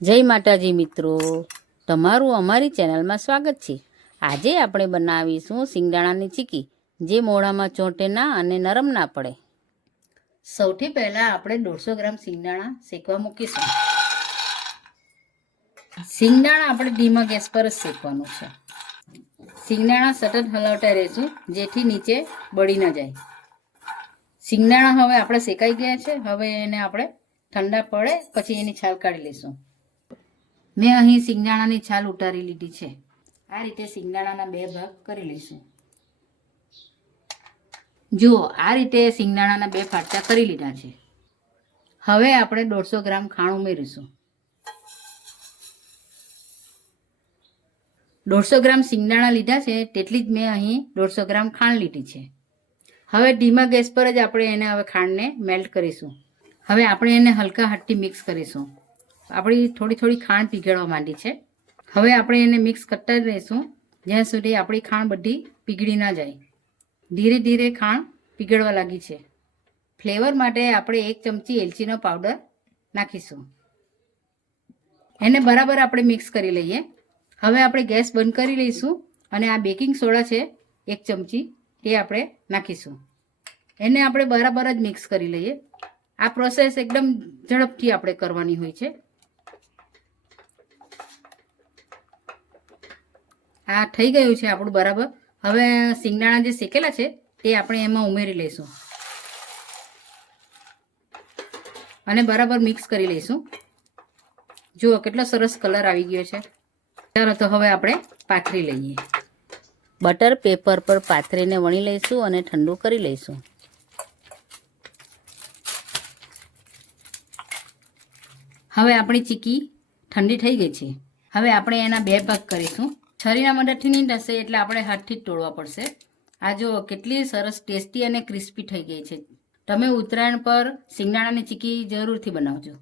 જય માતાજી મિત્રો. તમારું અમારી ચેનલમાં સ્વાગત છે. આજે આપણે બનાવીશું સિંગદાણાની ચીકી, જે મોઢામાં ચોંટે ના અને નરમ ના પડે. સૌથી પહેલાં આપણે દોઢસો ગ્રામ સિંગદાણા શેકવા મૂકીશું. સિંગદાણા આપણે ધીમા ગેસ પર જ શેકવાનું છે. સિંગદાણા સતત હલાવતા રહીશું, જેથી નીચે બળી ન જાય. સિંગદાણા હવે આપણે શેકાઈ ગયા છે, હવે એને આપણે ઠંડા પડે, પછી એની છાલ કાઢી લઈશું. મેં અહીં સિંગદાણાની છાલ ઉતારી લીધી છે. આ રીતે સિંગદાણાના બે ભાગ કરી લઈશું. જુઓ, આ રીતે સિંગદાણાના બે ફાટકા કરી લીધા છે. હવે આપણે દોઢસો ગ્રામ ખાણ ઉમેરીશું. દોઢસો ગ્રામ સિંગદાણા લીધા છે, તેટલી જ મેં અહીં દોઢસો ગ્રામ ખાંડ લીધી છે. હવે ધીમા ગેસ પર જ આપણે એને હવે ખાંડને મેલ્ટ કરીશું. હવે આપણે એને હલકા હાથથી મિક્સ કરીશું. આપણી થોડી થોડી ખાંડ પીગળવા માંડી છે. હવે આપણે એને મિક્સ કરતા જ રહીશું. જ્યાં સુધી આપણી ખાંડ બધી પીગળી ના જાય. ધીરે ધીરે ખાંડ પીગળવા લાગી છે. ફ્લેવર માટે આપણે એક ચમચી એલચીનો પાવડર નાખીશું. એને બરાબર આપણે મિક્સ કરી લઈએ. હવે આપણે ગેસ બંધ કરી લઈશું અને આ બેકિંગ સોડા છે એક ચમચી તે આપણે નાખીશું. એને આપણે બરાબર જ મિક્સ કરી લઈએ. આ પ્રોસેસ એકદમ ઝડપથી આપણે કરવાની હોય છે. આ થઈ ગયું છે આપણું બરાબર. હવે સિંગદાણા જે શેકેલા છે તે આપણે એમાં ઉમેરી લઈશું. અને બરાબર મિક્સ કરી લઈશું. જુઓ કેટલો સરસ કલર આવી ગયો છે. ચાલો તો હવે આપણે પાથરી લઈએ. બટર પેપર પર પાથરીને વણી લઈશું અને ઠંડુ કરી લઈશું. હવે આપણી ચીકી ઠંડી થઈ ગઈ છે. હવે આપણે એના બે ભાગ કરીશું. છરીના મદદથી નહીં થશે એટલે આપણે હાથથી જ તોડવા પડશે. આ જો કેટલી સરસ ટેસ્ટી અને ક્રિસ્પી થઈ ગઈ છે. તમે ઉત્તરાયણ પર સિંગદાણાની ચીકી જરૂરથી બનાવજો.